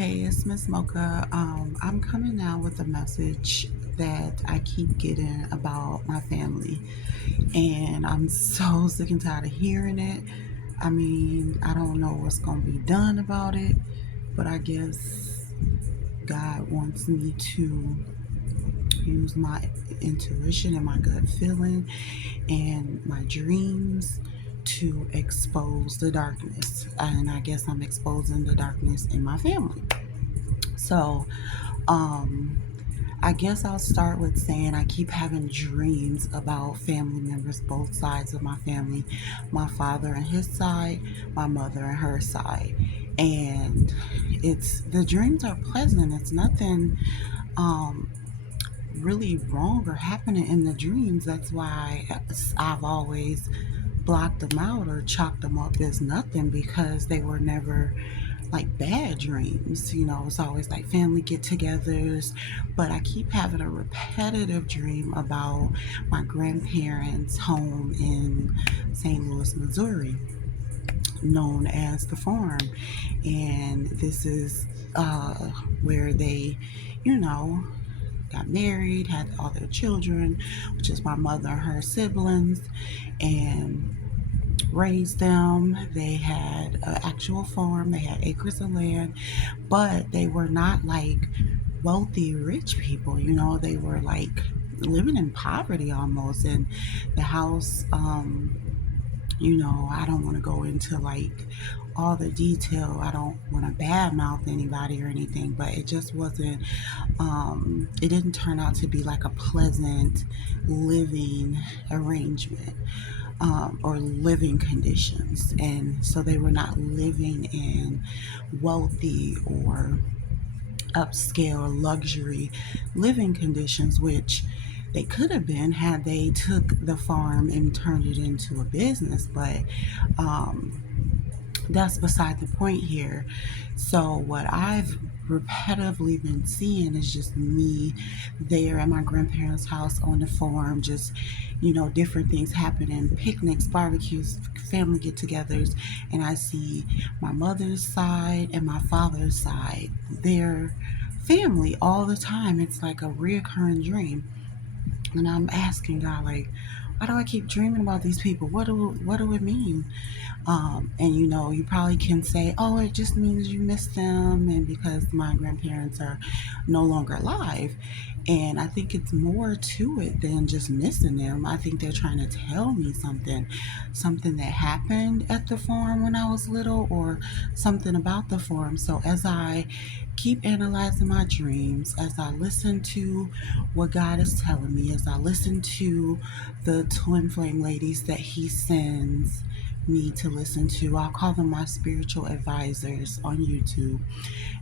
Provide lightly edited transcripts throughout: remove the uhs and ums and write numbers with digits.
Hey, it's Miss Mocha. I'm coming now with a message that I keep getting about my family, and I'm so sick and tired of hearing it. I mean, I don't know what's going to be done about it, but I guess God wants me to use my intuition and my gut feeling and my dreams to expose the darkness. And I guess I'm exposing the darkness in my family. So, um, I guess I'll start with saying I keep having dreams about family members, both sides of my family, my father and his side, my mother and her side. And the dreams are pleasant. It's nothing um, really wrong or happening in the dreams. That's why I've always blocked them out or chalked them up as nothing because they were never like bad dreams. It's always like family get togethers, but I keep having a repetitive dream about my grandparents' home in St. Louis, Missouri, known as the farm. And this is where they, you know, got married, had all their children, which is my mother and her siblings, and raised them. They had an actual farm, they had acres of land, but they were not like wealthy, rich people. They were like living in poverty almost. And the house, I don't want to go into like all the detail. I don't want to badmouth anybody or anything, but it just wasn't, it didn't turn out to be like a pleasant living arrangement, or living conditions. And so they were not living in wealthy or upscale luxury living conditions, which they could have been had they took the farm and turned it into a business. But um, that's beside the point here. So what I've repetitively been seeing is just me there at my grandparents' house on the farm, just different things happening, picnics, barbecues, family get-togethers, and I see my mother's side and my father's side, their family all the time. It's like a reoccurring dream. And I'm asking God, like, why do I keep dreaming about these people? What do it mean? And you probably can say, oh, it just means you miss them, and because my grandparents are no longer alive. And I think it's more to it than just missing them. I think they're trying to tell me something that happened at the farm when I was little, or something about the farm. So as I keep analyzing my dreams, as I listen to what God is telling me, as I listen to the twin flame ladies that He sends me to listen to, I'll call them my spiritual advisors on YouTube.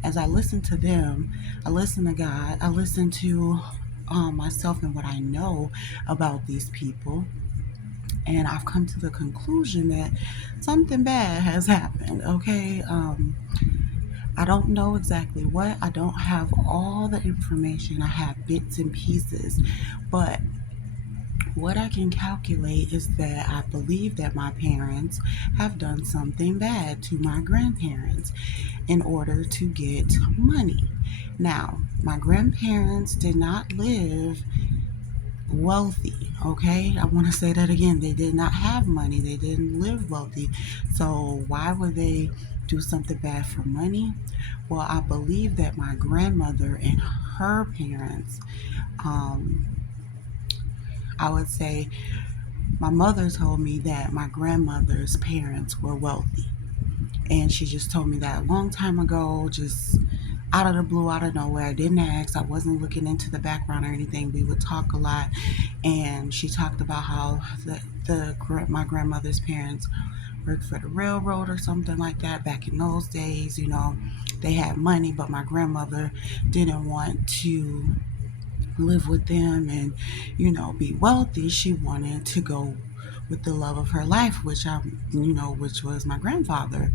As I listen to them, I listen to God, I listen to myself and what I know about these people. And I've come to the conclusion that something bad has happened, okay? I don't know exactly what. I don't have all the information. I have bits and pieces. But what I can calculate is that I believe that my parents have done something bad to my grandparents in order to get money. Now, my grandparents did not live wealthy, okay? I want to say that again. They did not have money, they didn't live wealthy. So, why would they do something bad for money? Well, I believe that my grandmother and her parents, um, I would say my mother told me that my grandmother's parents were wealthy. And she just told me that a long time ago, just out of the blue, out of nowhere. I didn't ask. I wasn't looking into the background or anything. We would talk a lot. And she talked about how my grandmother's parents worked for the railroad or something like that back in those days. They had money, but my grandmother didn't want to live with them and be wealthy. She wanted to go with the love of her life, which was my grandfather.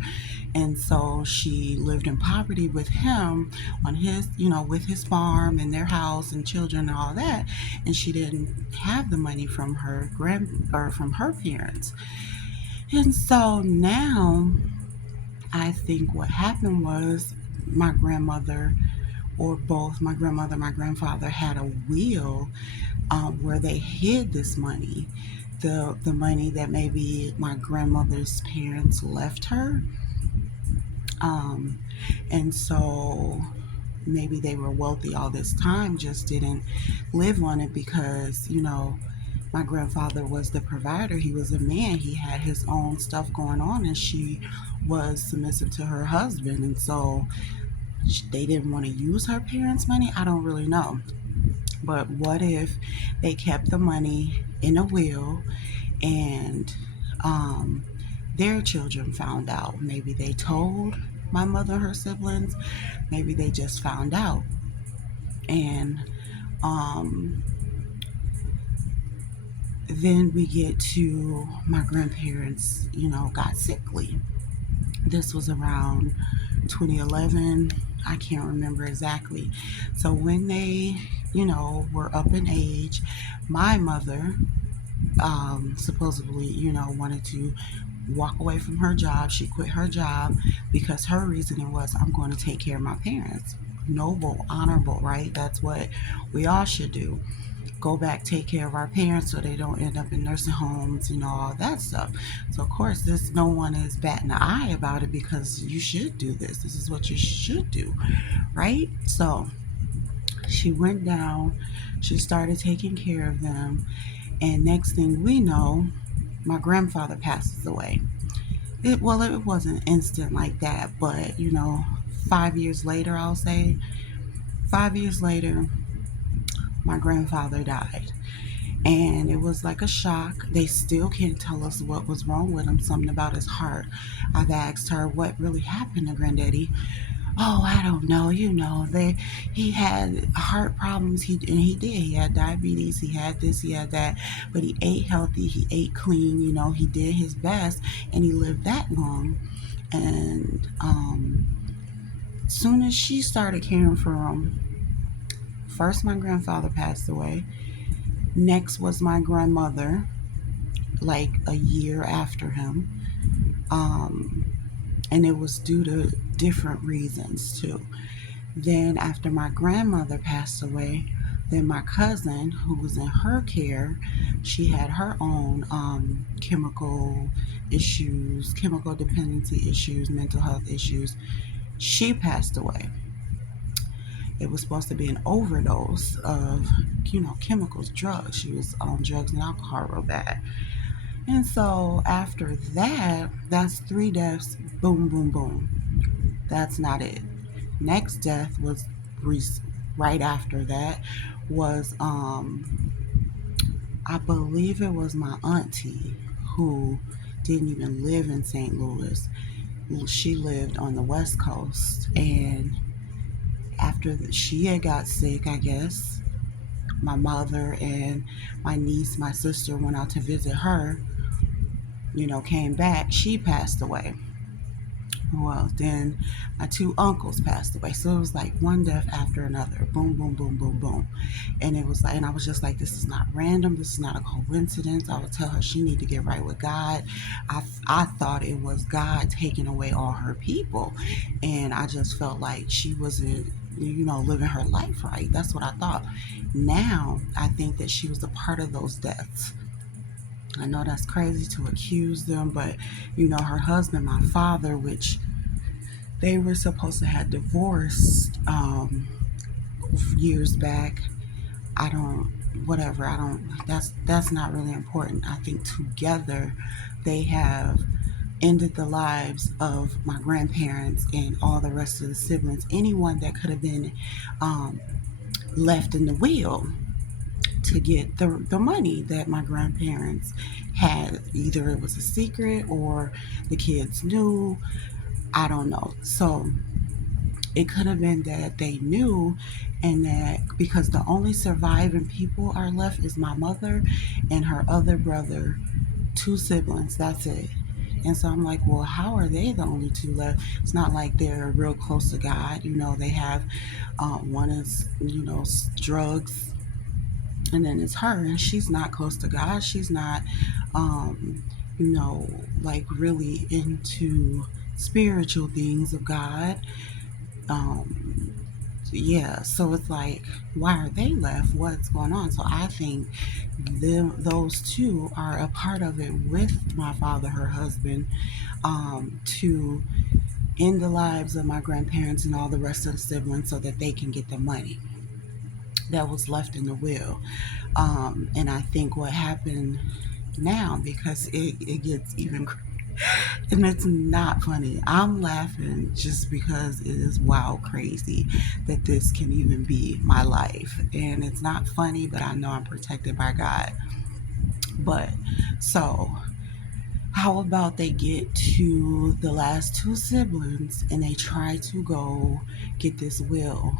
And so she lived in poverty with him on his, with his farm and their house and children and all that. And she didn't have the money from from her parents. And so now I think what happened was my grandmother, or both my grandmother, my grandfather had a will, where they hid this money, the money that maybe my grandmother's parents left her, um, and so maybe they were wealthy all this time, just didn't live on it because, my grandfather was the provider. He was a man. He had his own stuff going on, and she was submissive to her husband. And so they didn't want to use her parents' money. I don't really know. But what if they kept the money in a will, and um, their children found out? Maybe they told my mother and her siblings. Maybe they just found out. And um, then we get to my grandparents, got sickly. This was around 2011. I can't remember exactly. So when they, were up in age, my mother supposedly, wanted to walk away from her job. She quit her job because her reasoning was, I'm going to take care of my parents. Noble, honorable, right? That's what we all should do. Go back, take care of our parents so they don't end up in nursing homes, all that stuff. So of course, no one is batting an eye about it because you should do this. This is what you should do, right? So she went down, she started taking care of them, and next thing we know, my grandfather passes away. It wasn't instant like that, but 5 years later, I'll say, 5 years later, my grandfather died. And it was like a shock. They still can't tell us what was wrong with him, something about his heart. I've asked her what really happened to Granddaddy. Oh, I don't know. He had heart problems. He did. He had diabetes. He had this. He had that. But he ate healthy. He ate clean. He did his best, and he lived that long. And soon as she started caring for him, first my grandfather passed away. Next was my grandmother, like a year after him. Um, and it was due to different reasons too. Then after my grandmother passed away, then my cousin, who was in her care, she had her own chemical issues, chemical dependency issues, mental health issues. She passed away. It was supposed to be an overdose of, chemicals, drugs. She was on drugs and alcohol real bad. And so after that, that's 3 deaths. Boom, boom, boom. That's not it. Next death was right after that was I believe it was my auntie who didn't even live in St. Louis. She lived on the West Coast, and after she had got sick, I guess my mother and my niece, my sister went out to visit her. Came back. She passed away. Well, then my two uncles passed away. So it was like one death after another. Boom, boom, boom, boom, boom. And it was like, and I was just like, this is not random. This is not a coincidence. I would tell her she need to get right with God. I thought it was God taking away all her people. And I just felt like she wasn't, living her life right. That's what I thought. Now, I think that she was a part of those deaths. I know that's crazy to accuse them, but her husband, my father, which they were supposed to have divorced years back. I don't, whatever. I don't. That's not really important. I think together they have ended the lives of my grandparents and all the rest of the siblings. Anyone that could have been left in the will to get the money that my grandparents had. Either it was a secret or the kids knew. I don't know. So it could have been that they knew, and that because the only surviving people are left is my mother and her other brother, two siblings. That's it. And so I'm like, well, how are they the only two left? It's not like they're real close to God. They have one is, drugs, and then it's her, and she's not close to God. She's not, like really into spiritual things of God. Um, yeah, so it's like, why are they left? What's going on? So I think those two are a part of it with my father, her husband, to end the lives of my grandparents and all the rest of the siblings so that they can get the money that was left in the will. And I think what happened now, because it gets even, and it's not funny. I'm laughing just because it is wild crazy that this can even be my life. And it's not funny, but I know I'm protected by God. But so, how about they get to the last two siblings and they try to go get this will,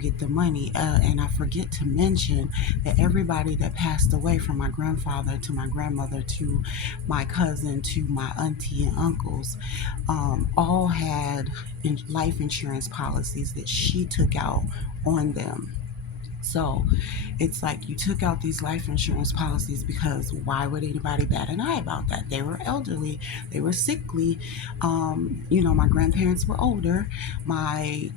get the money. And I forget to mention that everybody that passed away, from my grandfather to my grandmother to my cousin to my auntie and uncles, all had life insurance policies that she took out on them. So it's like you took out these life insurance policies because why would anybody bat an eye about that? They were elderly, they were sickly. My grandparents were older. My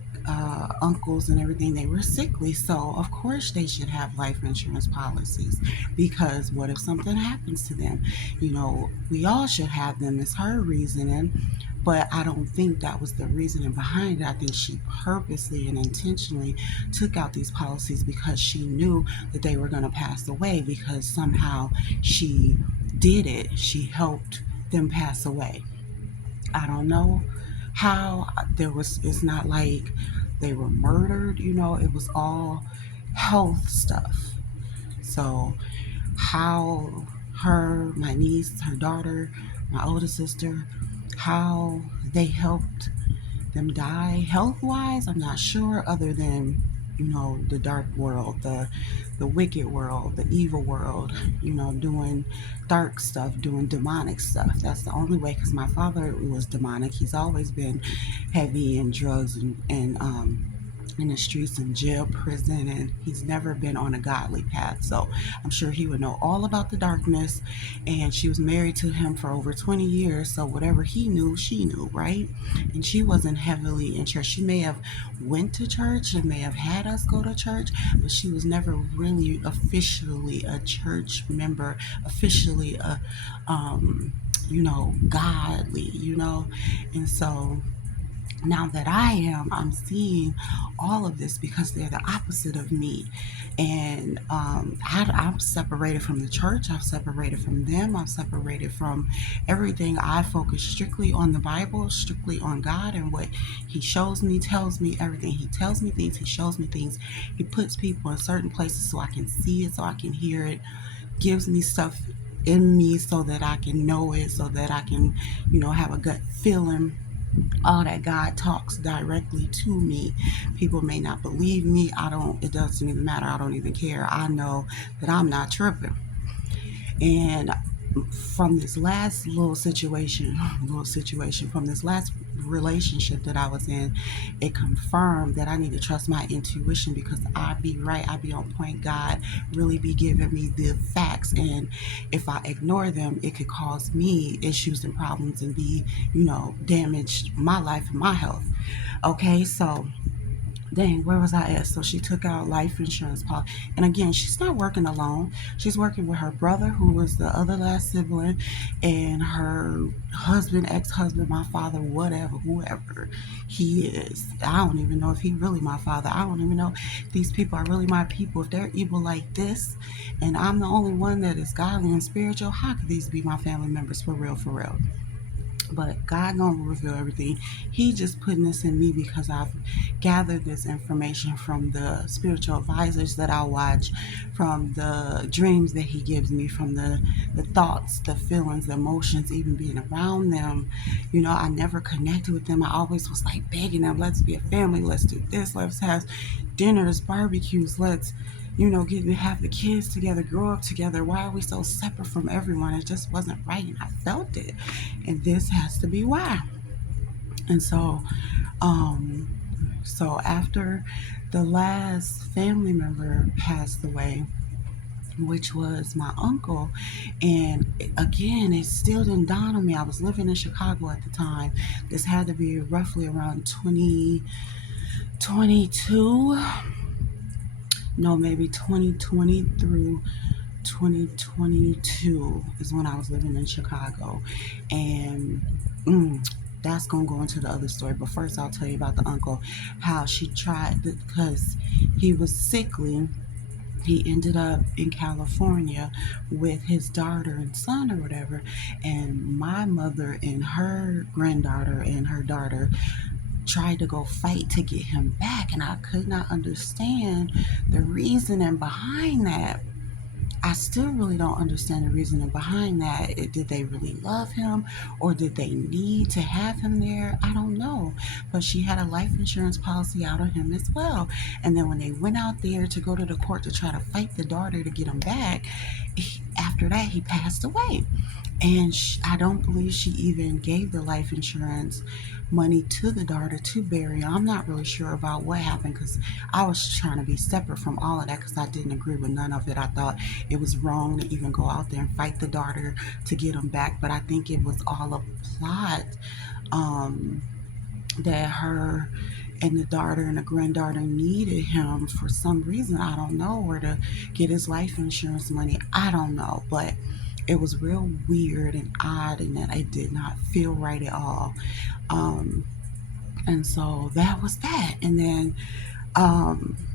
uncles and everything, they were sickly. So, of course, they should have life insurance policies because what if something happens to them? We all should have them, is her reasoning. But I don't think that was the reasoning behind it. I think she purposely and intentionally took out these policies because she knew that they were going to pass away, because somehow she did it. She helped them pass away. I don't know how. It's not like they were murdered, it was all health stuff. So, how my niece, her daughter, my older sister, how they helped them die health wise, I'm not sure, other than, the dark world, the wicked world, the evil world, doing dark stuff, doing demonic stuff. That's the only way, because my father was demonic. He's always been heavy in drugs and in the streets, in jail, prison, and he's never been on a godly path. So I'm sure he would know all about the darkness. And she was married to him for over 20 years. So whatever he knew, she knew, right? And she wasn't heavily in church. She may have went to church and may have had us go to church, but she was never really officially a church member, officially godly, And so now that I'm seeing all of this because they're the opposite of me. And I'm separated from the church. I've separated from them. I've separated from everything. I focus strictly on the Bible, strictly on God and what He shows me, tells me everything. He tells me things. He shows me things. He puts people in certain places so I can see it, so I can hear it, gives me stuff in me so that I can know it, so that I can, have a gut feeling. All that. God talks directly to me. People may not believe me. It doesn't even matter. I don't even care. I know that I'm not tripping. And from this last from this last relationship that I was in, it confirmed that I need to trust my intuition, because I be right, I be on point. God really be giving me the facts, and if I ignore them, it could cause me issues and problems and be, damage my life and my health. Okay, so dang, where was I at? So she took out life insurance policy. And again, she's not working alone. She's working with her brother, who was the other last sibling, and her husband, ex-husband, my father, whatever, whoever he is. I don't even know if he really my father. I don't even know if these people are really my people. If they're evil like this, and I'm the only one that is godly and spiritual, how could these be my family members for real, for real? But God gonna reveal everything. He just putting this in me because I've gathered this information from the spiritual advisors that I watch, from the dreams that He gives me, from the thoughts, the feelings, the emotions, even being around them. I never connected with them. I always was like begging them, let's be a family, let's do this, let's have dinners, barbecues, let's get to have the kids together, grow up together. Why are we so separate from everyone? It just wasn't right, and I felt it, and this has to be why. And um, so after the last family member passed away, which was my uncle. And again, it still didn't dawn on me. I was living in Chicago at the time. This had to be roughly around 2022, no, maybe 2020 through 2022 is when I was living in Chicago. And that's going to go into the other story. But first, I'll tell you about the uncle, how she tried, because he was sickly. He ended up in California with his daughter and son or whatever. And my mother and her granddaughter and her daughter tried to go fight to get him back. And I could not understand the reasoning behind that. I still really don't understand the reasoning behind that. Did they really love him, or did they need to have him there? I don't know. But she had a life insurance policy out on him as well. And then when they went out there to go to the court to try to fight the daughter to get him back, after that, he passed away. And I don't believe she even gave the life insurance money to the daughter to bury him. I'm not really sure about what happened, because I was trying to be separate from all of that, because I didn't agree with none of it. I thought it was wrong to even go out there and fight the daughter to get him back. But I think it was all a plot, um, that her and the daughter and the granddaughter needed him for some reason. I don't know, where to get his life insurance money. I don't know. But it was real weird and odd, and that it did not feel right at all. Um, and so that was that. And then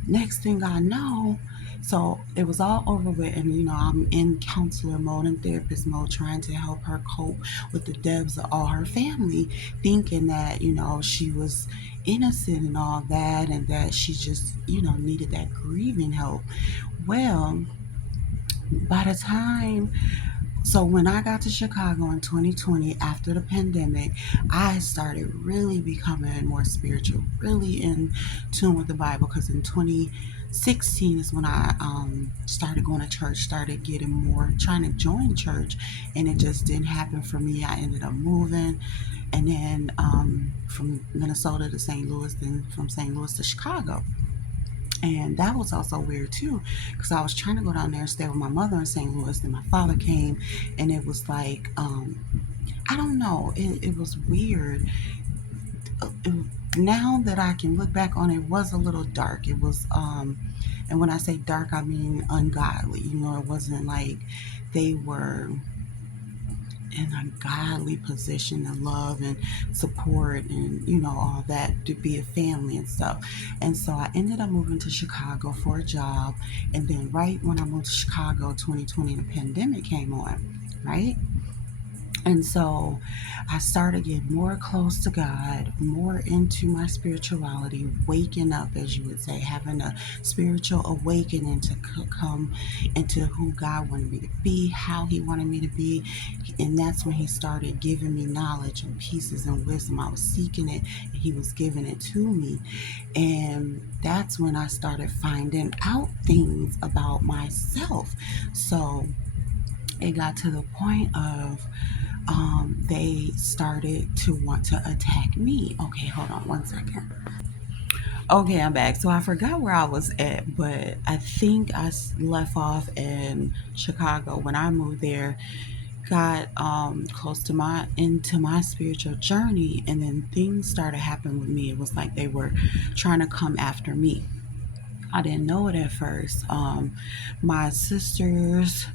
next thing I know, so it was all over with, and I'm in counselor mode and therapist mode, trying to help her cope with the debts of all her family, thinking that she was innocent and all that, and that she just needed that grieving help. Well, by the time so when I got to Chicago in 2020 after the pandemic, I started really becoming more spiritual, really in tune with the Bible. Because in 2016 is when I started going to church, started getting more, trying to join church, and it just didn't happen for me. I ended up moving, and then from Minnesota to St. Louis, then from St. Louis to Chicago. And that was also weird too, because I was trying to go down there and stay with my mother in St. Louis. Then my father came, and it was like, I don't know, it was weird. Now that I can look back on it, it was a little dark. It was, and when I say dark, I mean ungodly. It wasn't like they were in a godly position to love and support and all that, to be a family and stuff. And so I ended up moving to Chicago for a job. And then right when I moved to Chicago 2020, the pandemic came on, right? And so I started getting more close to God, more into my spirituality, waking up, as you would say, having a spiritual awakening to come into who God wanted me to be, how He wanted me to be. And that's when He started giving me knowledge and pieces and wisdom. I was seeking it, and He was giving it to me. And that's when I started finding out things about myself. So it got to the point of they started to want to attack me. Okay, hold on one second. Okay, I'm back. So I forgot where I was at, but I think I left off in Chicago when I moved there. Got close to my into my spiritual journey, and then things started happening with me. It was like they were trying to come after me. I didn't know it at first. My sisters,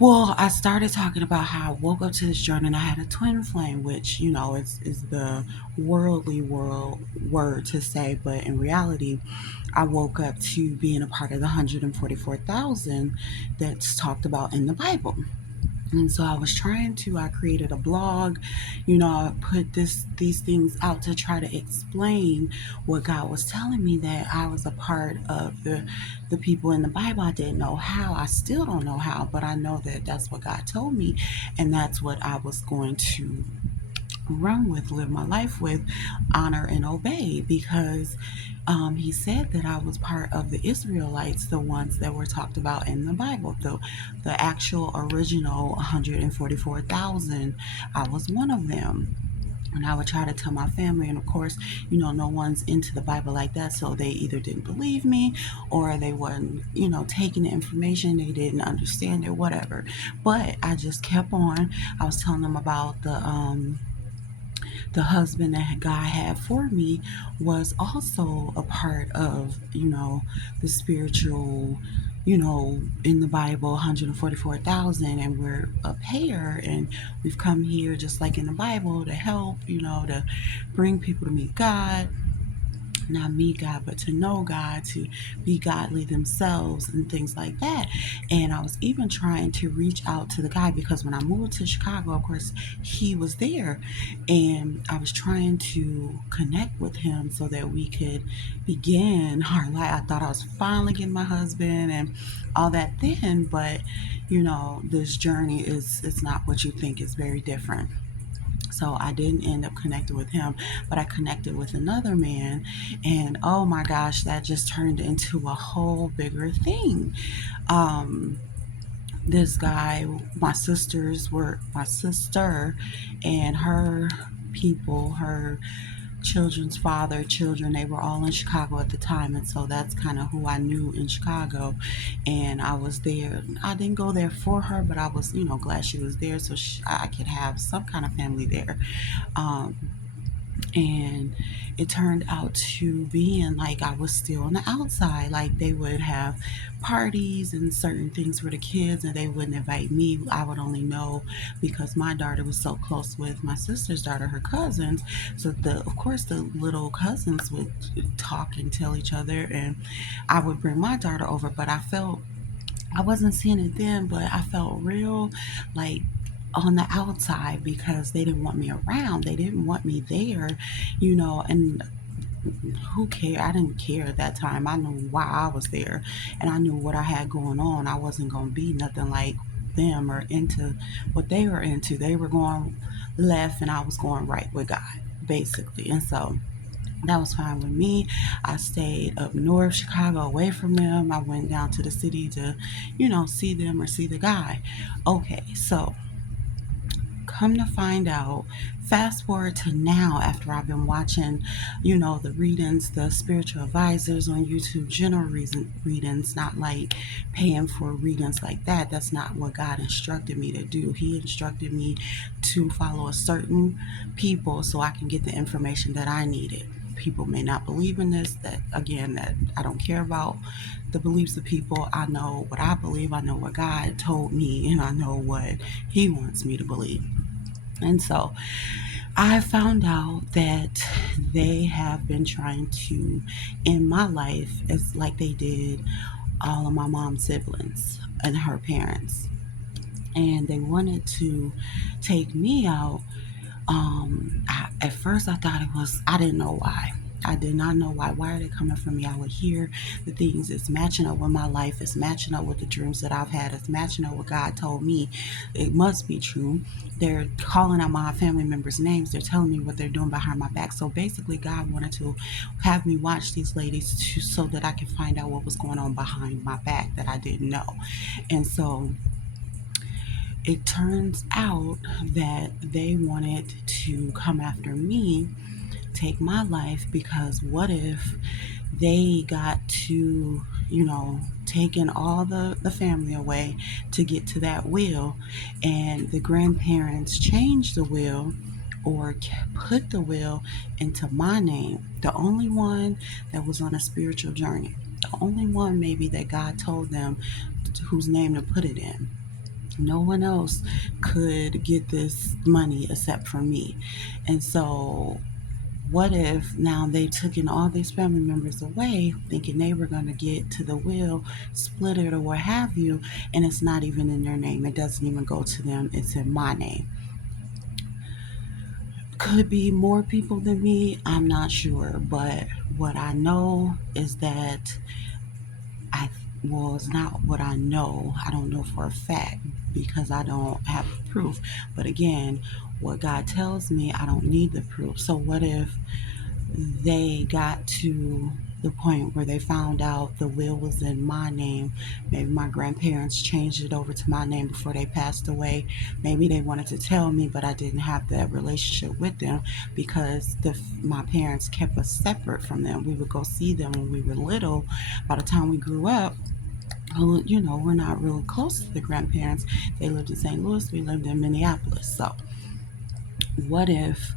well, I started talking about how I woke up to this journey and I had a twin flame, which, is the worldly world word to say, but in reality, I woke up to being a part of the 144,000 that's talked about in the Bible. And so I created a blog, I put these things out to try to explain what God was telling me, that I was a part of the people in the Bible. I didn't know how. I still don't know how, but I know that that's what God told me, and that's what I was going to run with, live my life with, honor and obey, because he said that I was part of the Israelites, the ones that were talked about in the Bible, the actual original 144,000. I was one of them. And I would try to tell my family, and of course, no one's into the Bible like that, so they either didn't believe me or they weren't, taking the information, they didn't understand it, whatever. But I just kept on. I was telling them about the husband that God had for me was also a part of, the spiritual, in the Bible, 144,000, and we're a payer, and we've come here just like in the Bible to help, to bring people to meet God, not meet God, but to know God, to be godly themselves and things like that. And I was even trying to reach out to the guy because when I moved to Chicago, of course, he was there. And I was trying to connect with him so that we could begin our life. I thought I was finally getting my husband and all that then, but this journey is it's not what you think. It's very different. So I didn't end up connecting with him, but I connected with another man, and oh my gosh, that just turned into a whole bigger thing. Um, this guy, my sister and her people, her children's father, children, they were all in Chicago at the time. And so that's kind of who I knew in Chicago. And I was there. I didn't go there for her, but I was, glad she was there so I could have some kind of family there. Um, and it turned out to being like I was still on the outside. Like they would have parties and certain things for the kids, and they wouldn't invite me. I would only know because my daughter was so close with my sister's daughter, her cousins. So of course the little cousins would talk and tell each other, and I would bring my daughter over. But I wasn't seeing it then, but I felt real like on the outside because they didn't want me around. They didn't want me there, and who cared? I didn't care at that time. I knew why I was there and I knew what I had going on. I wasn't going to be nothing like them or into what they were into. They were going left and I was going right with God, basically. And so that was fine with me. I stayed up north Chicago away from them. I went down to the city to, see them or see the guy. Okay, so come to find out, fast forward to now after I've been watching, the readings, the spiritual advisors on YouTube, general readings, not like paying for readings like that. That's not what God instructed me to do. He instructed me to follow a certain people so I can get the information that I needed. People may not believe in this, that again, that I don't care about the beliefs of people. I know what I believe, I know what God told me, and I know what He wants me to believe. And so I found out that they have been trying to end my life as like they did all of my mom's siblings and her parents. And they wanted to take me out. At first I thought it was, I didn't know why. I did not know why. Why are they coming for me? I would hear the things. It's matching up with my life. It's matching up with the dreams that I've had. It's matching up with what God told me. It must be true. They're calling out my family members' names. They're telling me what they're doing behind my back. So basically, God wanted to have me watch these ladies so that I could find out what was going on behind my back that I didn't know. And so it turns out that they wanted to come after me, take my life, because what if they got to, taking all the family away to get to that will, and the grandparents changed the will or put the will into my name, the only one that was on a spiritual journey, the only one maybe that God told them whose name to put it in. No one else could get this money except for me. And so what if now they've taken all these family members away thinking they were going to get to the will, split it or what have you, and it's not even in their name. It doesn't even go to them. It's in my name. Could be more people than me. I'm not sure. But what I know is that I well, it's not what I know. I don't know for a fact because I don't have proof. But again, what God tells me, I don't need the proof. So what if they got to the point where they found out the will was in my name. Maybe my grandparents changed it over to my name before they passed away. Maybe they wanted to tell me, but I didn't have that relationship with them because my parents kept us separate from them. We would go see them when we were little. By the time we grew up, we're not really close to the grandparents. They lived in St. Louis, we lived in Minneapolis. So, what if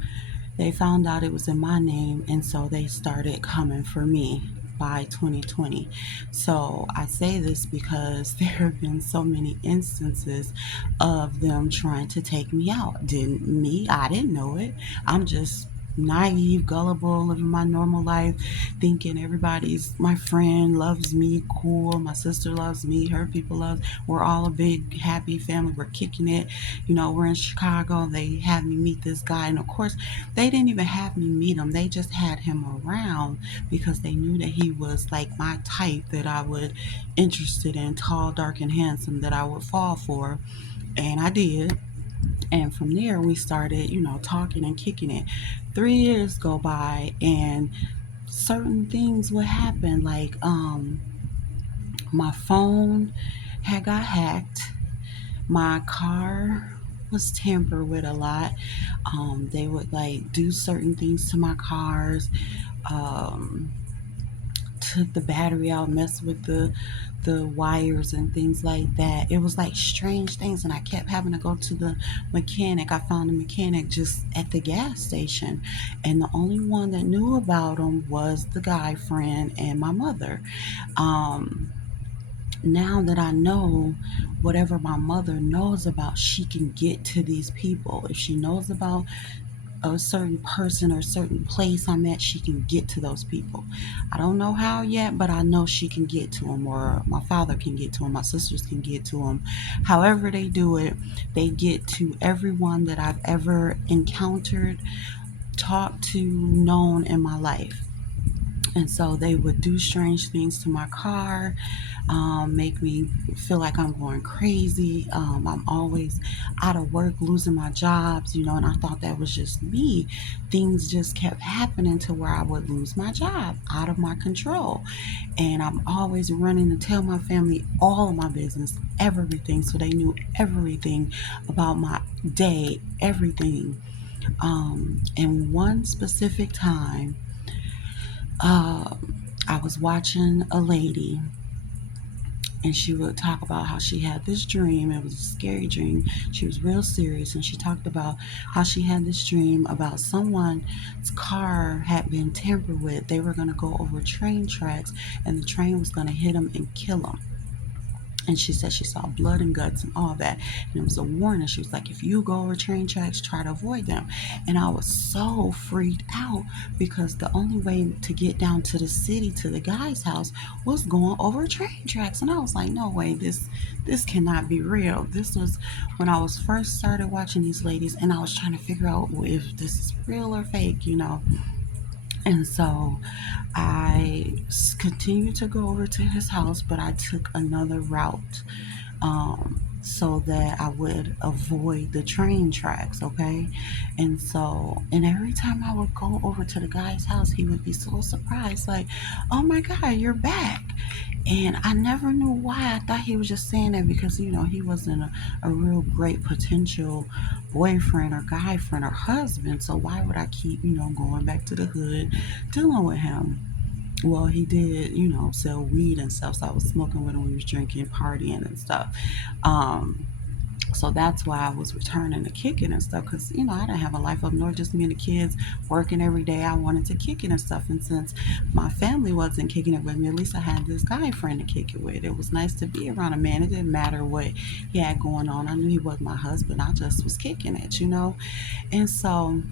they found out it was in my name, and so they started coming for me by 2020. So I say this because there have been so many instances of them trying to take me out. I didn't know it. I'm just naive, gullible, living my normal life, thinking everybody's my friend, loves me, cool. My sister loves me, her people love. We're all a big happy family. We're kicking it. We're in Chicago. They had me meet this guy, and of course, they didn't even have me meet him. They just had him around because they knew that he was like my type that I would interested in, tall, dark, and handsome, that I would fall for. And I did. And from there, we started, talking and kicking it. 3 years go by, and certain things would happen. Like, my phone had got hacked. My car was tampered with a lot. They would like do certain things to my cars. Um, Took the battery out, messed with the wires and things like that. It was like strange things, and I kept having to go to the mechanic. I found a mechanic just at the gas station, and the only one that knew about them was the guy friend and my mother. Um, Now that I know whatever my mother knows about, she can get to these people. If she knows about a certain person or certain place I'm at, she can get to those people. I don't know how yet, but I know she can get to them, or my father can get to them, my sisters can get to them. However they do it, they get to everyone that I've ever encountered, talked to, known in my life. And so they would do strange things to my car, make me feel like I'm going crazy. I'm always out of work, losing my jobs, and I thought that was just me. Things just kept happening to where I would lose my job out of my control. And I'm always running to tell my family all of my business, everything. So they knew everything about my day, everything. And one specific time, I was watching a lady, and she would talk about how she had this dream. It was a scary dream. She was real serious, and she talked about how she had this dream about someone's car had been tampered with. They were going to go over train tracks, and the train was going to hit them and kill them. And she said she saw blood and guts and all that. And it was a warning. She was like, if you go over train tracks, try to avoid them. And I was so freaked out because the only way to get down to the city, to the guy's house, was going over train tracks. And I was like, no way, this cannot be real. This was when I was first started watching these ladies, and I was trying to figure out if this is real or fake. And so I continued to go over to his house, but I took another route, so that I would avoid the train tracks, okay? And every time I would go over to the guy's house, he would be so surprised, like, oh my God, you're back. And I never knew why. I thought he was just saying that because, he wasn't a real great potential boyfriend or guy friend or husband. So why would I keep, going back to the hood, dealing with him? Well, he did, sell weed and stuff. So I was smoking with him when he was drinking, partying and stuff. Um, so that's why I was returning to kicking and stuff, because I didn't have a life up north, just me and the kids working every day. I wanted to kick it and stuff, and since my family wasn't kicking it with me, at least I had this guy friend to kick it with. It was nice to be around a man. It didn't matter what he had going on. I knew he wasn't my husband. I just was kicking it. And so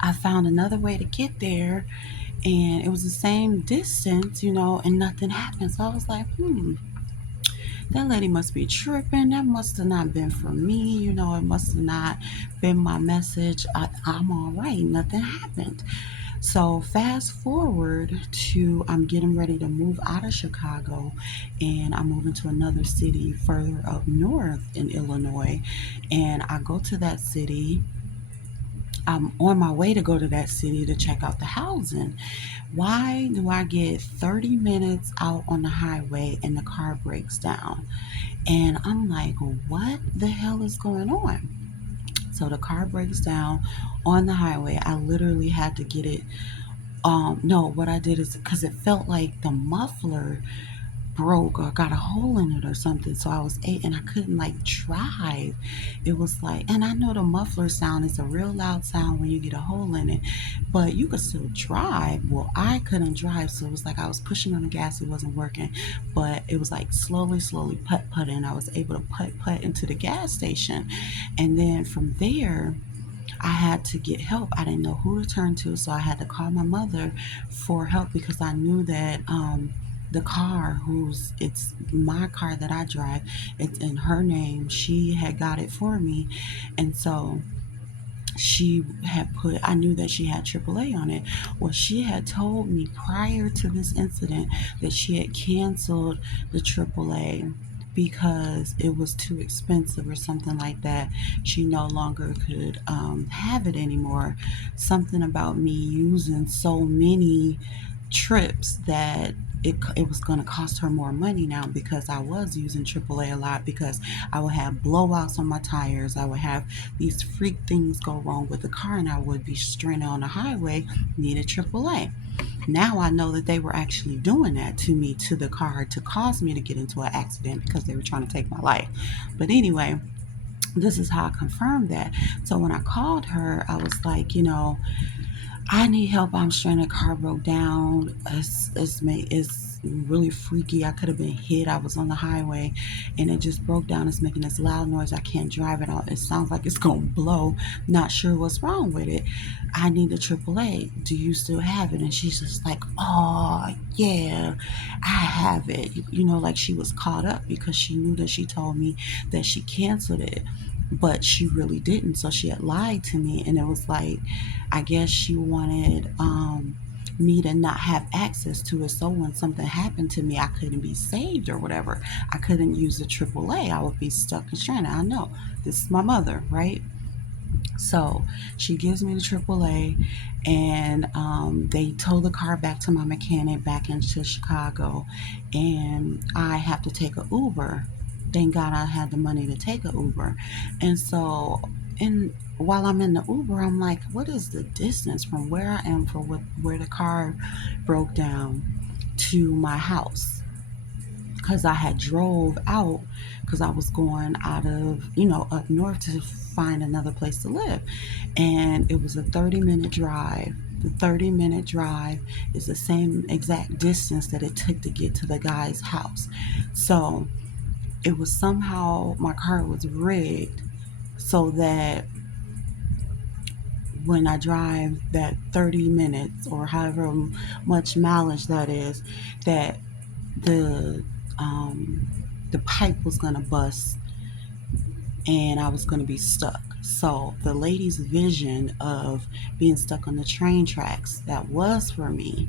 I found another way to get there, and it was the same distance, and nothing happened. So I was like, that lady must be tripping. That must have not been for me. It must have not been my message. I'm all right. Nothing happened. So fast forward to I'm getting ready to move out of Chicago, and I'm moving to another city further up north in Illinois. And I go to that city. I'm on my way to go to that city to check out the housing. Why do I get 30 minutes out on the highway and the car breaks down? And I'm like, what the hell is going on? So the car breaks down on the highway. I literally had to get it. No, what I did is because it felt like the muffler broke or got a hole in it or something. So I was eight and I couldn't like drive. It was like, and I know the muffler sound is a real loud sound when you get a hole in it, but you could still drive. Well, I couldn't drive. So it was like I was pushing on the gas, it wasn't working, but it was like slowly putt putt, and I was able to putt putt into the gas station. And then from there, I had to get help. I didn't know who to turn to, so I had to call my mother for help because I knew that the car, who's it's my car that I drive, it's in her name. She had got it for me, and so she had put, I knew that she had AAA on it. Well, she had told me prior to this incident that she had canceled the AAA because it was too expensive or something like that. She no longer could have it anymore. Something about me using so many trips that it was going to cost her more money now, because I was using AAA a lot, because I would have blowouts on my tires. I would have these freak things go wrong with the car, and I would be stranded on the highway, needed AAA. Now I know that they were actually doing that to me, to the car, to cause me to get into an accident because they were trying to take my life. But anyway, this is how I confirmed that. So when I called her, I was like, I need help. I'm stranded. Car broke down. It's really freaky. I could have been hit. I was on the highway and it just broke down. It's making this loud noise. I can't drive it out. It sounds like it's going to blow. Not sure what's wrong with it. I need a AAA. Do you still have it? And she's just like, oh, yeah, I have it. Like she was caught up because she knew that she told me that she canceled it, but she really didn't. So she had lied to me, and it was like, I guess she wanted me to not have access to it. So when something happened to me, I couldn't be saved or whatever. I couldn't use the AAA. I would be stuck and stranded. I know this is my mother, right? So she gives me the AAA, and they tow the car back to my mechanic back into Chicago, and I have to take an Uber. Thank God I had the money to take an Uber. And so, and while I'm in the Uber, I'm like, what is the distance from where I am for where the car broke down to my house? Because I had drove out because I was going out of, up north to find another place to live. And it was a 30-minute drive. The 30-minute drive is the same exact distance that it took to get to the guy's house. So it was somehow, my car was rigged so that when I drive that 30 minutes or however much mileage that is, that the um, the pipe was gonna bust and I was gonna be stuck. So the lady's vision of being stuck on the train tracks, that was for me,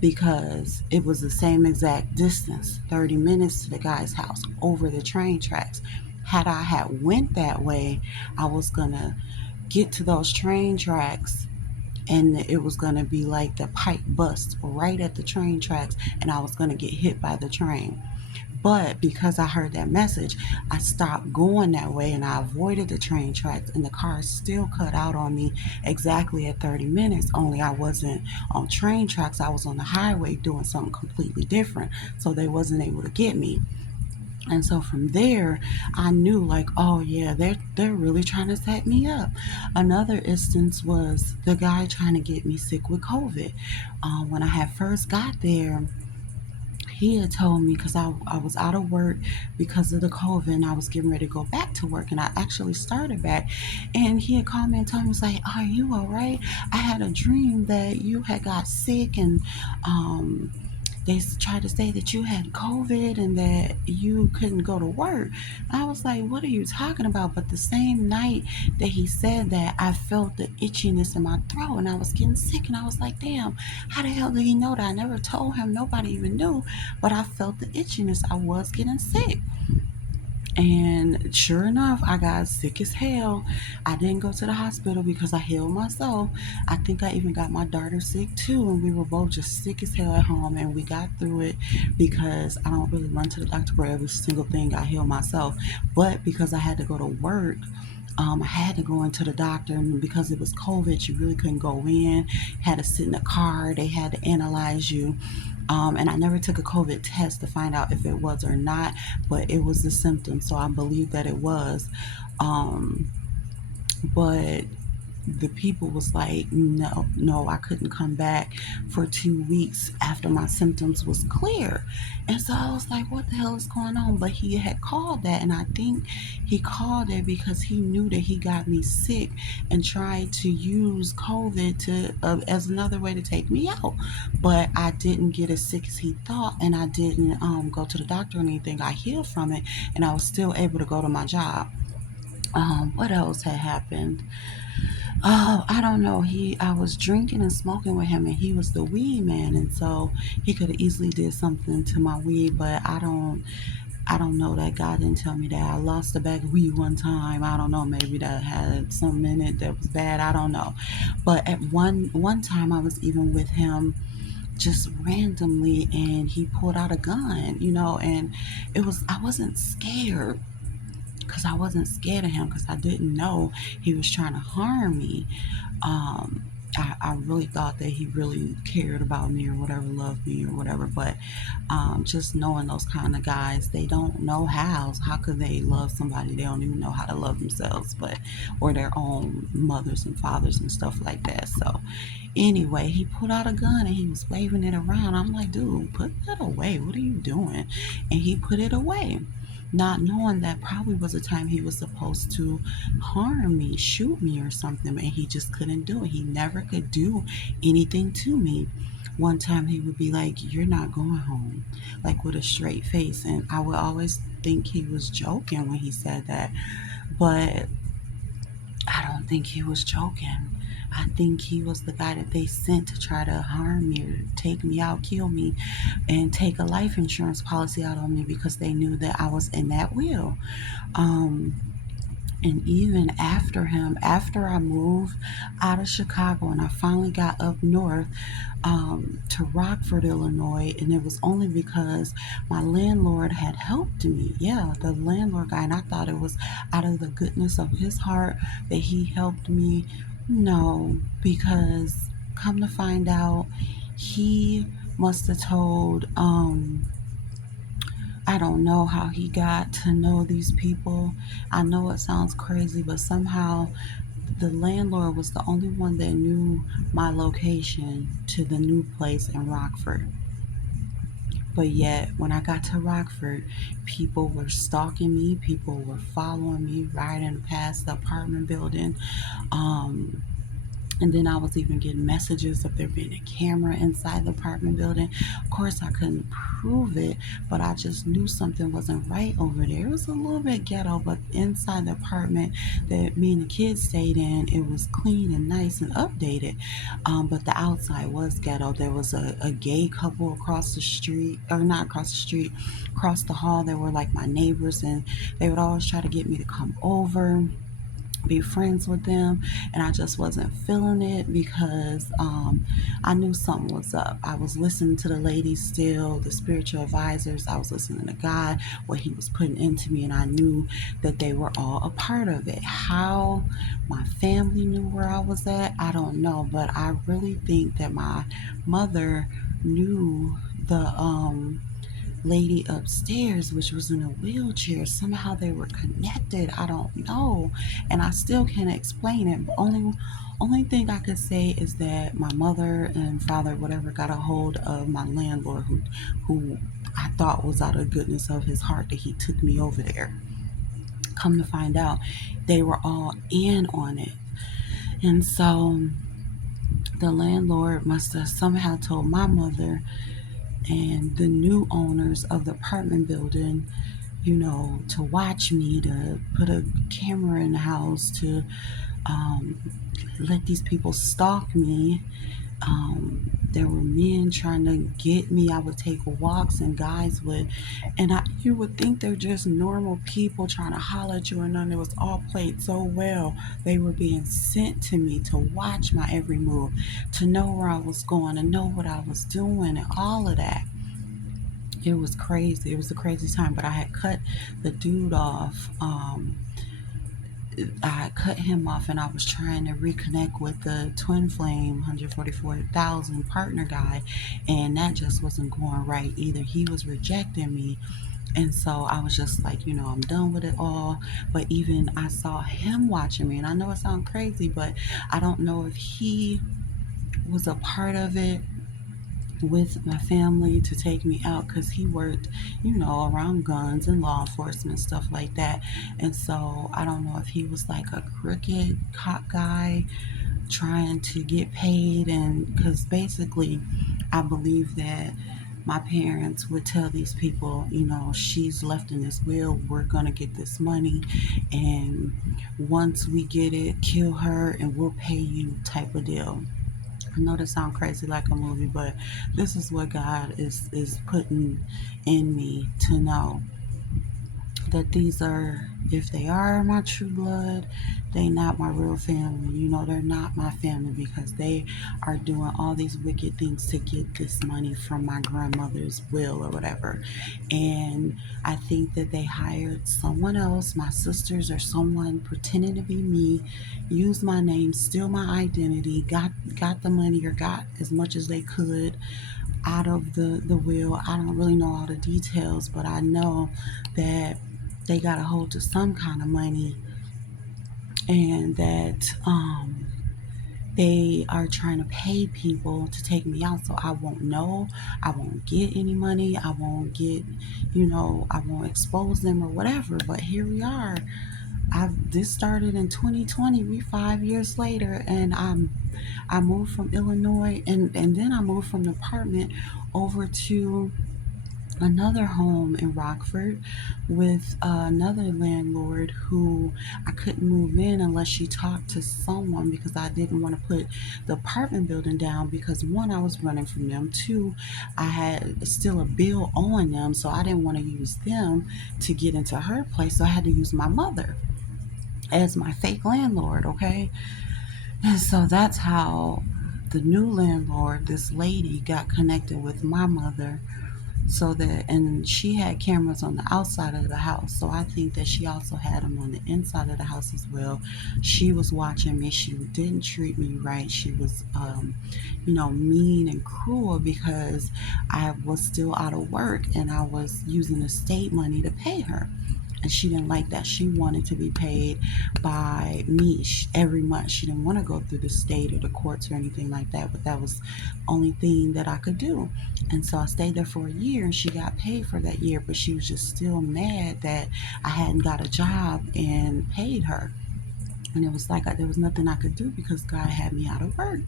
because it was the same exact distance, 30 minutes to the guy's house over the train tracks. Had I had went that way, I was gonna get to those train tracks, and it was going to be like the pipe bust right at the train tracks, and I was going to get hit by the train. But because I heard that message, I stopped going that way and I avoided the train tracks, and the car still cut out on me exactly at 30 minutes. Only I wasn't on train tracks, I was on the highway doing something completely different. So they wasn't able to get me. And so from there, I knew like, oh yeah, they're really trying to set me up. Another instance was the guy trying to get me sick with COVID. When I had first got there, he had told me, because I was out of work because of the COVID, and I was getting ready to go back to work, and I actually started back. And he had called me and told me, was like, are you all right? I had a dream that you had got sick, and they tried to say that you had COVID and that you couldn't go to work. I was like, what are you talking about? But the same night that he said that, I felt the itchiness in my throat and I was getting sick. And I was like, damn, how the hell did he know that? I never told him. Nobody even knew. But I felt the itchiness. I was getting sick. And sure enough, I got sick as hell. I didn't go to the hospital because I healed myself. I think I even got my daughter sick too, and we were both just sick as hell at home. And we got through it because I don't really run to the doctor for every single thing. I heal myself. But because I had to go to work, I had to go into the doctor, and because it was COVID, you really couldn't go in. Had to sit in the car. They had to analyze you. And I never took a COVID test to find out if it was or not, but it was the symptoms, so I believe that it was. Um, but the people was like, no, no, I couldn't come back for 2 weeks after my symptoms was clear. And so I was like, what the hell is going on? But he had called that, and I think he called it because he knew that he got me sick and tried to use COVID to as another way to take me out. But I didn't get as sick as he thought, and I didn't go to the doctor or anything. I healed from it, and I was still able to go to my job. What else had happened? Oh, I don't know. I was drinking and smoking with him, and he was the weed man, and so he could have easily did something to my weed, but I don't know that God didn't tell me that. I lost a bag of weed one time. I don't know. Maybe that had something in it that was bad. I don't know. But at one time, I was even with him just randomly, and he pulled out a gun, and I wasn't scared because I wasn't scared of him because I didn't know he was trying to harm me. I really thought that he really cared about me or whatever, loved me or whatever. But just knowing those kind of guys, they don't know how. How could they love somebody they don't even know how to love themselves, or their own mothers and fathers and stuff like that. So anyway, he put out a gun and he was waving it around. I'm like, dude, put that away. What are you doing? And he put it away, not knowing that probably was a time he was supposed to harm me, shoot me or something, and he just couldn't do it. He never could do anything to me. One time he would be like, "You're not going home," like with a straight face. And I would always think he was joking when he said that. But I don't think he was joking. I think he was the guy that they sent to try to harm me or take me out, kill me, and take a life insurance policy out on me because they knew that I was in that will. Um, and even after him, after I moved out of Chicago and I finally got up north to Rockford, Illinois, and it was only because my landlord had helped me. Yeah, the landlord guy, and I thought it was out of the goodness of his heart that he helped me. No, because come to find out, he must have told I don't know how he got to know these people. I know it sounds crazy, but somehow the landlord was the only one that knew my location to the new place in Rockford. But yet, when I got to Rockford, people were stalking me, people were following me, riding past the apartment building. Um, And then I was even getting messages of there being a camera inside the apartment building. Of course, I couldn't prove it, but I just knew something wasn't right over there. It was a little bit ghetto, but inside the apartment that me and the kids stayed in, it was clean and nice and updated. But the outside was ghetto. There was a gay couple across the street, or not across the street, across the hall. They were like my neighbors, and they would always try to get me to come over, be friends with them, and I just wasn't feeling it because I knew something was up. I was listening to the ladies still, the spiritual advisors. I was listening to God, what he was putting into me, and I knew that they were all a part of it. How my family knew where I was at, I don't know, but I really think that my mother knew the lady upstairs, which was in a wheelchair. Somehow they were connected. I don't know, and I still can't explain it. But only thing I could say is that my mother and father, whatever, got a hold of my landlord, who I thought was out of the goodness of his heart that he took me over there. Come to find out, they were all in on it, and so the landlord must have somehow told my mother and the new owners of the apartment building, to watch me, to put a camera in the house, to let these people stalk me, There were men trying to get me. I would take walks and guys would, and you would think they're just normal people trying to holler at you, and none. It was all played so well. They were being sent to me to watch my every move, to know where I was going, to know what I was doing, and all of that. It was crazy. It was a crazy time, but I had cut the dude off. I cut him off and I was trying to reconnect with the twin flame 144,000 partner guy, and that just wasn't going right either. He was rejecting me, and so I was just like, I'm done with it all. But even I saw him watching me, and I know it sounds crazy, but I don't know if he was a part of it with my family to take me out, because he worked, around guns and law enforcement, stuff like that. And so I don't know if he was like a crooked cop guy trying to get paid. And because basically, I believe that my parents would tell these people, she's left in this will, we're going to get this money. And once we get it, kill her and we'll pay you, type of deal. I know that sounds crazy like a movie, but this is what God is putting in me to know that these are, if they are my true blood, they not my real family. They're not my family, because they are doing all these wicked things to get this money from my grandmother's will or whatever. And I think that they hired someone else, my sisters or someone, pretending to be me, used my name, steal my identity, got the money, or got as much as they could out of the will. I don't really know all the details, but I know that they got a hold of some kind of money, and that they are trying to pay people to take me out, so I won't know, I won't get any money, I won't get, I won't expose them or whatever. But here we are. This started in 2020. We 5 years later, and I moved from Illinois, and then I moved from the apartment over to another home in Rockford with another landlord who I couldn't move in unless she talked to someone, because I didn't want to put the apartment building down, because one, I was running from them, two, I had still a bill on them, so I didn't want to use them to get into her place, so I had to use my mother as my fake landlord, okay? And so that's how the new landlord, this lady, got connected with my mother, so that, and she had cameras on the outside of the house, so I think that she also had them on the inside of the house as well. She was watching me. She didn't treat me right. She was mean and cruel, because I was still out of work and I was using estate money to pay her, and she didn't like that. She wanted to be paid by me every month. She didn't want to go through the state or the courts or anything like that, but that was the only thing that I could do. And so I stayed there for a year, and she got paid for that year, but she was just still mad that I hadn't got a job and paid her. And it was like there was nothing I could do, because God had me out of work,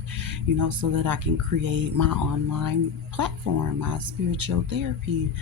so that I can create my online platform, my spiritual therapy.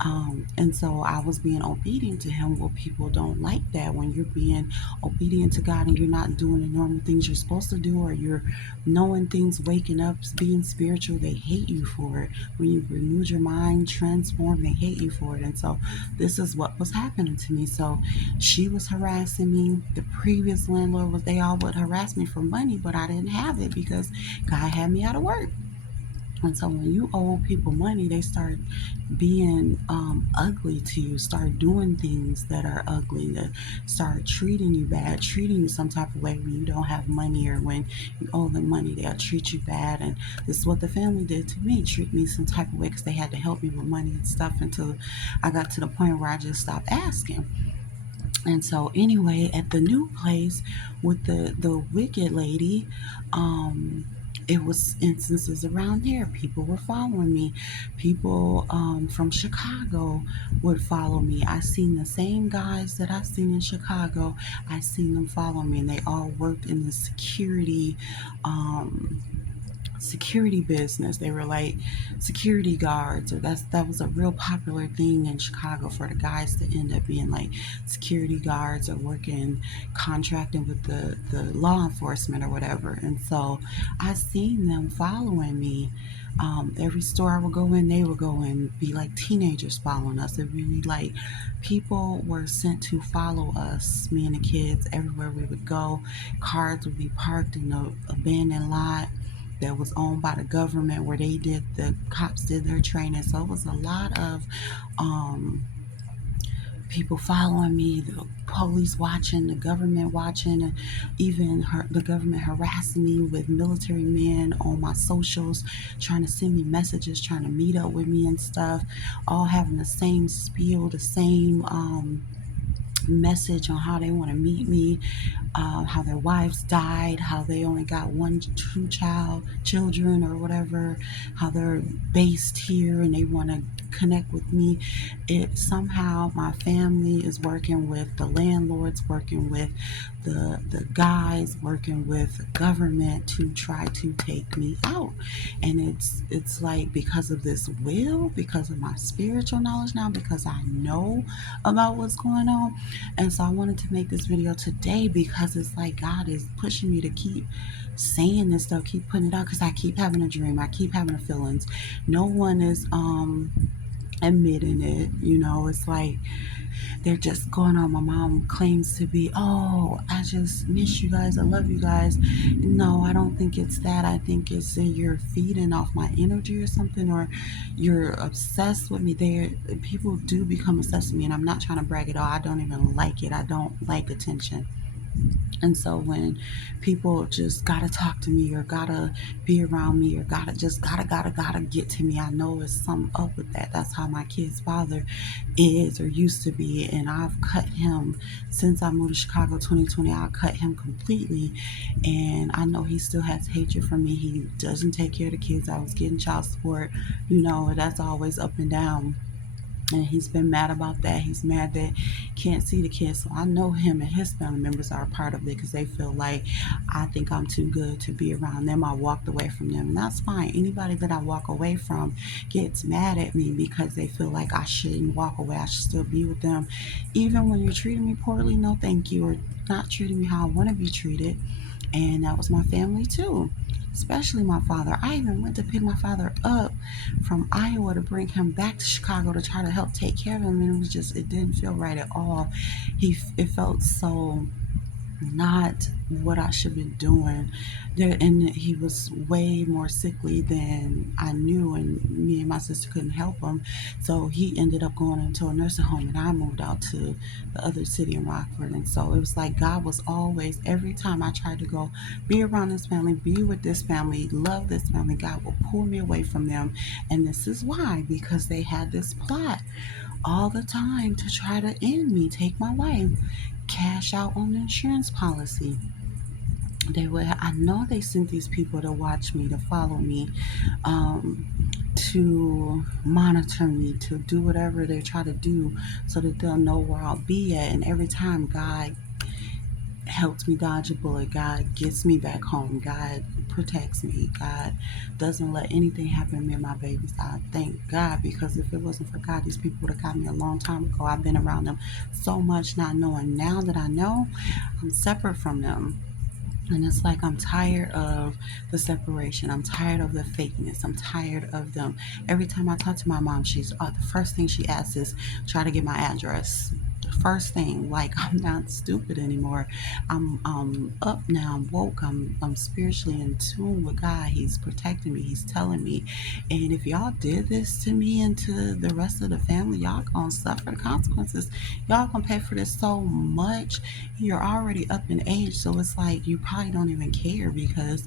And so I was being obedient to Him. Well, people don't like that when you're being obedient to God and you're not doing the normal things you're supposed to do, or you're knowing things, waking up, being spiritual. They hate you for it. When you renewed your mind, transform, they hate you for it. And so this is what was happening to me. So she was harassing me. The previous landlord was, they all would harass me for money, but I didn't have it because God had me out of work. And so when you owe people money, they start being ugly to you, start doing things that are ugly, that start treating you bad, treating you some type of way when you don't have money, or when you owe them money, they'll treat you bad. And this is what the family did to me, treat me some type of way, because they had to help me with money and stuff, until I got to the point where I just stopped asking. And so anyway, at the new place with the wicked lady, um, it was instances around there. People were following me. People from Chicago would follow me. I seen the same guys that I seen in Chicago. I seen them follow me, and they all worked in the security. Um, security business. They were like security guards, or that was a real popular thing in Chicago for the guys to end up being like security guards or working contracting with the law enforcement or whatever. And so I seen them following me. Every store I would go in, they would go in, be like teenagers following us. It really like people were sent to follow us, me and the kids, everywhere we would go. Cars would be parked in the abandoned lot that was owned by the government where the cops did their training. So it was a lot of um, people following me, the police watching, the government watching, and even the government harassing me with military men on my socials, trying to send me messages, trying to meet up with me and stuff, all having the same spiel, the same message on how they want to meet me, how their wives died, how they only got one, two children or whatever, how they're based here and they want to connect with me. It somehow my family is working with the landlords, working with the guys, working with the government to try to take me out. And it's like because of this will, because of my spiritual knowledge now, because I know about what's going on. And so I wanted to make this video today because it's like God is pushing me to keep saying this stuff, keep putting it out, because I keep having a dream, I keep having the feelings. No one is admitting it. It's like they're just going on. My mom claims to be, oh, I just miss you guys, I love you guys. No, I don't think it's that. I think it's that you're feeding off my energy or something, or you're obsessed with me. People do become obsessed with me, and I'm not trying to brag at all. I don't even like it. I don't like attention. And so when people just gotta talk to me or gotta be around me or gotta get to me, I know it's something up with that. That's how my kid's father is or used to be. And I've cut him since I moved to Chicago 2020. I cut him completely. And I know he still has hatred for me. He doesn't take care of the kids. I was getting child support, that's always up and down. And he's been mad about that. He's mad that can't see the kids. So I know him and his family members are a part of it because they feel like I think I'm too good to be around them. I walked away from them, and that's fine. Anybody that I walk away from gets mad at me because they feel like I shouldn't walk away. I should still be with them, even when you're treating me poorly. No, thank you, or not treating me how I want to be treated. And that was my family too, especially my father. I even went to pick my father up from Iowa to bring him back to Chicago to try to help take care of him, and it didn't feel right at all. It felt so not what I should be doing there, and he was way more sickly than I knew, and me and my sister couldn't help him. So he ended up going into a nursing home, and I moved out to the other city in Rockford. And so it was like God was always, every time I tried to go be around this family, be with this family, love this family, God will pull me away from them. And this is why, because they had this plot all the time to try to end me, take my life, cash out on the insurance policy. I know they sent these people to watch me, to follow me, um, to monitor me, to do whatever they try to do so that they'll know where I'll be at. And every time God helps me dodge a bullet, God gets me back home, God protects me, God doesn't let anything happen to me and my babies. I thank God, because if it wasn't for God, these people would have got me a long time ago. I've been around them so much not knowing. Now that I know, I'm separate from them. And it's like I'm tired of the separation. I'm tired of the fakeness. I'm tired of them. Every time I talk to my mom, the first thing she asks is try to get my address. The first thing, like I'm not stupid anymore. I'm up now. I'm woke. I'm spiritually in tune with God. He's protecting me. He's telling me. And if y'all did this to me and to the rest of the family, y'all gonna suffer the consequences. Y'all gonna pay for this so much. You're already up in age, so it's like you probably don't even care because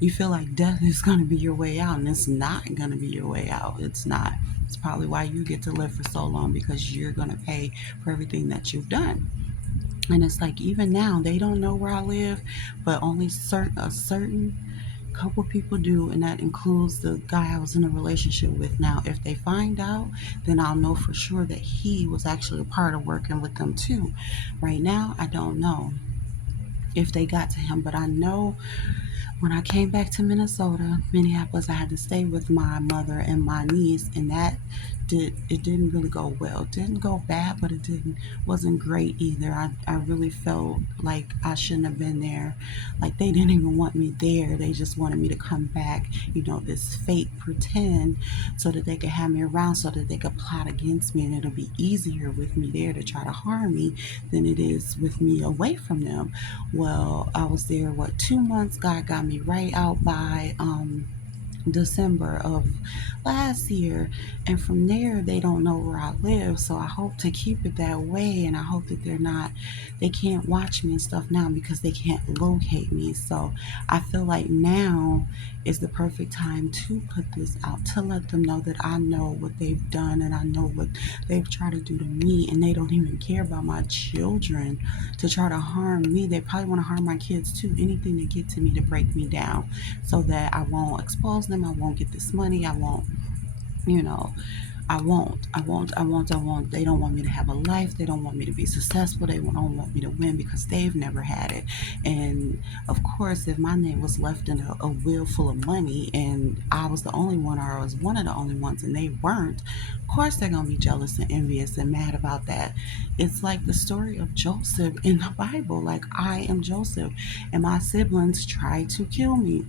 you feel like death is going to be your way out, and it's not going to be your way out. It's not. It's probably why you get to live for so long, because you're going to pay for everything that you've done. And it's like even now they don't know where I live, but only a certain couple people do, and that includes the guy I was in a relationship with. Now if they find out, then I'll know for sure that he was actually a part of working with them too. Right now I don't know if they got to him, but I know When I came back to Minneapolis, I had to stay with my mother and my niece, and it didn't really go well. It didn't go bad, but it didn't wasn't great either. I really felt like I shouldn't have been there. Like they didn't even want me there. They just wanted me to come back, this fake pretend so that they could have me around so that they could plot against me, and it'll be easier with me there to try to harm me than it is with me away from them. Well, I was there, 2 months. God got me right out by December of last year. And from there, they don't know where I live. So I hope to keep it that way. And I hope that they can't watch me and stuff now because they can't locate me. So I feel like now is the perfect time to put this out to let them know that I know what they've done and I know what they've tried to do to me. And they don't even care about my children to try to harm me. They probably want to harm my kids too. Anything to get to me to break me down so that I won't expose them. I won't get this money. I won't, you know, I won't. They don't want me to have a life. They don't want me to be successful. They don't want me to win because they've never had it. And of course, if my name was left in a will full of money and I was the only one or I was one of the only ones and they weren't, of course they're going to be jealous and envious and mad about that. It's like the story of Joseph in the Bible. Like, I am Joseph and my siblings tried to kill me,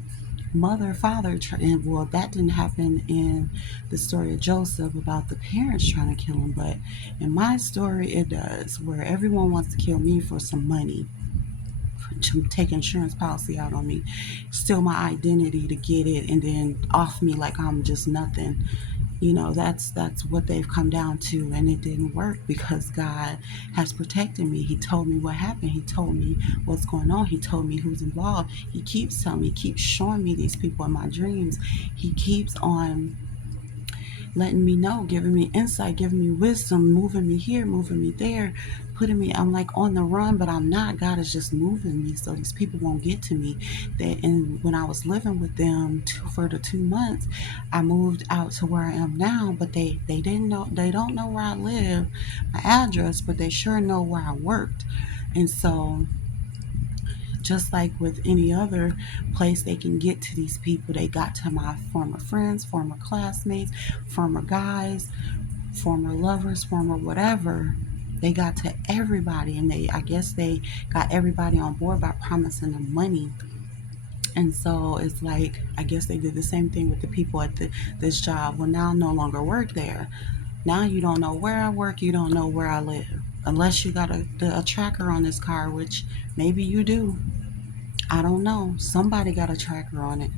mother, father, and well, that didn't happen in the story of Joseph about the parents trying to kill him, but in my story, it does, where everyone wants to kill me for some money, to take insurance policy out on me, steal my identity to get it, and then off me like I'm just nothing. That's what they've come down to, and it didn't work because God has protected me. He told me what happened. He told me what's going on. He told me who's involved. He keeps telling me, he keeps showing me these people in my dreams. He keeps on letting me know, giving me insight, giving me wisdom, moving me here, moving me there, putting me, I'm like on the run, but I'm not. God is just moving me so these people won't get to me. And when I was living with them for the 2 months, I moved out to where I am now, but they didn't know, they don't know where I live, my address, but they sure know where I worked. And so just like with any other place they can get to these people, they got to my former friends, former classmates, former guys, former lovers, former whatever. They got to everybody, and I guess they got everybody on board by promising them money. And so it's like, I guess they did the same thing with the people at this job. Well, now I no longer work there. Now you don't know where I work, you don't know where I live. Unless you got a tracker on this car, which maybe you do. I don't know. Somebody got a tracker on it.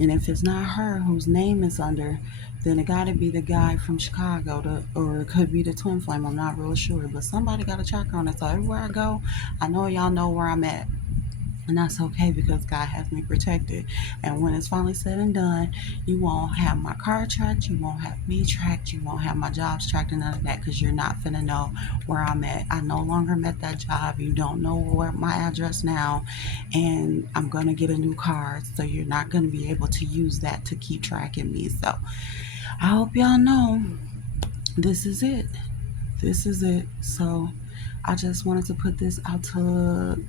And if it's not her whose name is under, then it got to be the guy from Chicago, or it could be the twin flame. I'm not real sure. But somebody got a tracker on it. So everywhere I go, I know y'all know where I'm at. And that's okay because God has me protected. And when it's finally said and done, you won't have my car tracked, you won't have me tracked, you won't have my jobs tracked, and none of that, because you're not finna know where I'm at. I no longer am at that job. You don't know where my address now, and I'm gonna get a new car, so you're not gonna be able to use that to keep tracking me. So I hope y'all know this is it. This is it. So I just wanted to put this out to,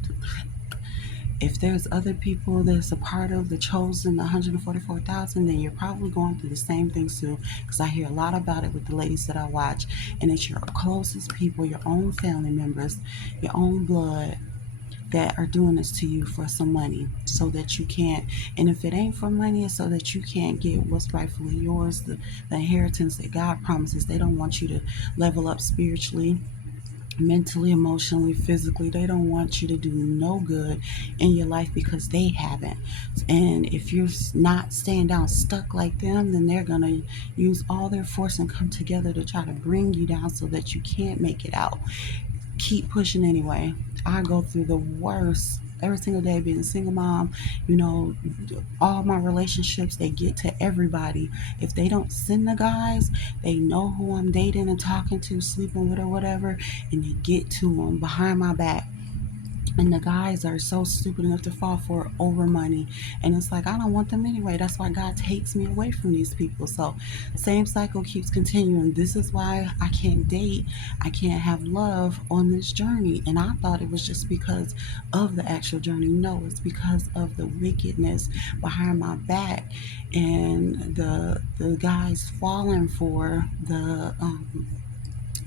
if there's other people that's a part of the chosen, the 144,000, then you're probably going through the same things too. Because I hear a lot about it with the ladies that I watch, and it's your closest people, your own family members, your own blood, that are doing this to you for some money so that you can't, and if it ain't for money, it's so that you can't get what's rightfully yours, the inheritance that God promises. They don't want you to level up spiritually, mentally, emotionally, physically. They don't want you to do no good in your life because they haven't. And if you're not staying down stuck like them, then they're going to use all their force and come together to try to bring you down so that you can't make it out. Keep pushing anyway. I go through the worst every single day being a single mom. All my relationships, they get to everybody. If they don't send the guys, they know who I'm dating and talking to, sleeping with, or whatever, and they get to them behind my back. And the guys are so stupid enough to fall for it over money. And it's like, I don't want them anyway. That's why God takes me away from these people. So, same cycle keeps continuing. This is why I can't date. I can't have love on this journey. And I thought it was just because of the actual journey. No, it's because of the wickedness behind my back and the guys falling for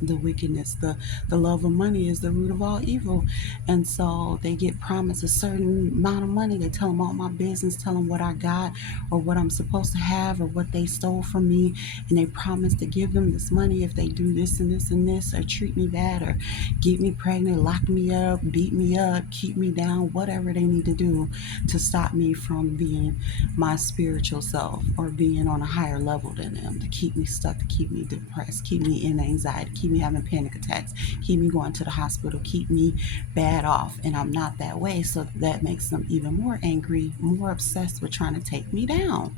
the wickedness. The love of money is the root of all evil. And so they get promised a certain amount of money. They tell them all my business, tell them what I got or what I'm supposed to have or what they stole from me. And they promise to give them this money if they do this and this and this, or treat me bad, or get me pregnant, lock me up, beat me up, keep me down, whatever they need to do to stop me from being my spiritual self or being on a higher level than them, to keep me stuck, to keep me depressed, keep me in anxiety, keep me having panic attacks, keep me going to the hospital, keep me bad off. And I'm not that way. So that makes them even more angry, more obsessed with trying to take me down.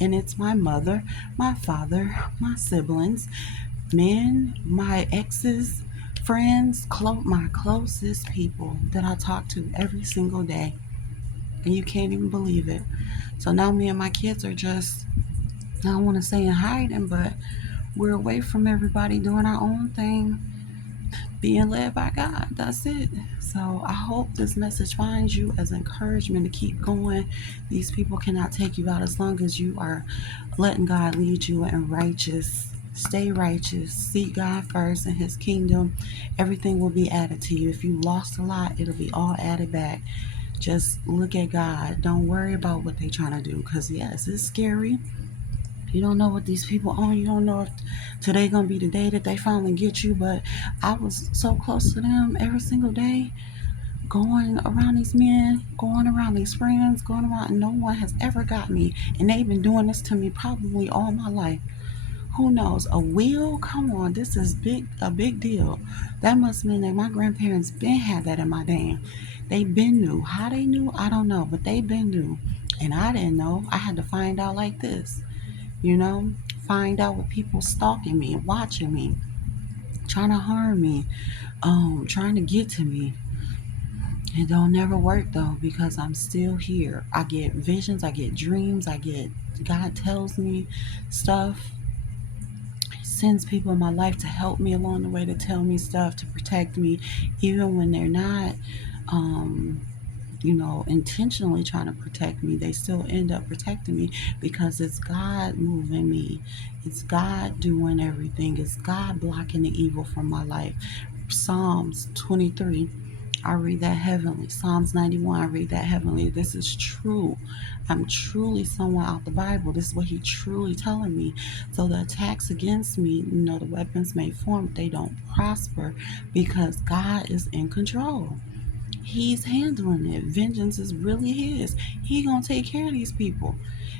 And it's my mother, my father, my siblings, men, my exes, friends, my closest people that I talk to every single day. And you can't even believe it. So now me and my kids are just, I don't want to say in hiding, but we're away from everybody doing our own thing, being led by God. That's it. So I hope this message finds you as encouragement to keep going. These people cannot take you out as long as you are letting God lead you in righteous. Stay righteous. Seek God first and His kingdom. Everything will be added to you. If you lost a lot, it'll be all added back. Just look at God. Don't worry about what they're trying to do. Because, yes, it's scary. You don't know what these people own. You don't know if today gonna be the day that they finally get you. But I was so close to them every single day, going around these men, going around these friends, going around, and no one has ever got me. And they've been doing this to me probably all my life. Who knows? A will? Come on, this is a big deal. That must mean that my grandparents been had that in my name. They been knew. How they knew, I don't know, but they been knew. And I didn't know. I had to find out like this, you know? Find out with people stalking me, watching me, trying to harm me, trying to get to me. It don't never work though, because I'm still here. I get visions, I get dreams, God tells me stuff, sends people in my life to help me along the way, to tell me stuff, to protect me, even when they're not, um, intentionally trying to protect me. They still end up protecting me because it's God moving me. It's God doing everything. It's God blocking the evil from my life. Psalms 23. I read that heavenly. Psalms 91, I read that heavenly. This is true. I'm truly someone out the Bible. This is what He truly telling me. So the attacks against me, the weapons may form, they don't prosper because God is in control. He's handling it. Vengeance is really His. He gonna take care of these people.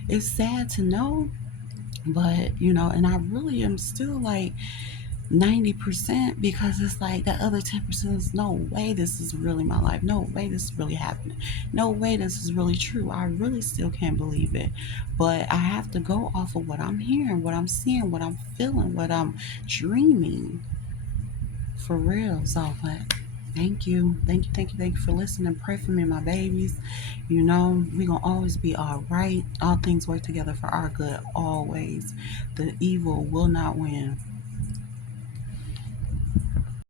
It's sad to know, but and I really am still like 90% because it's like that other 10% is no way this is really my life. No way this is really happening. No way this is really true. I really still can't believe it. But I have to go off of what I'm hearing, what I'm seeing, what I'm feeling, what I'm dreaming. For real. So, but thank you. Thank you, thank you, thank you for listening. Pray for me, my babies. We gonna always be all right. All things work together for our good always. The evil will not win.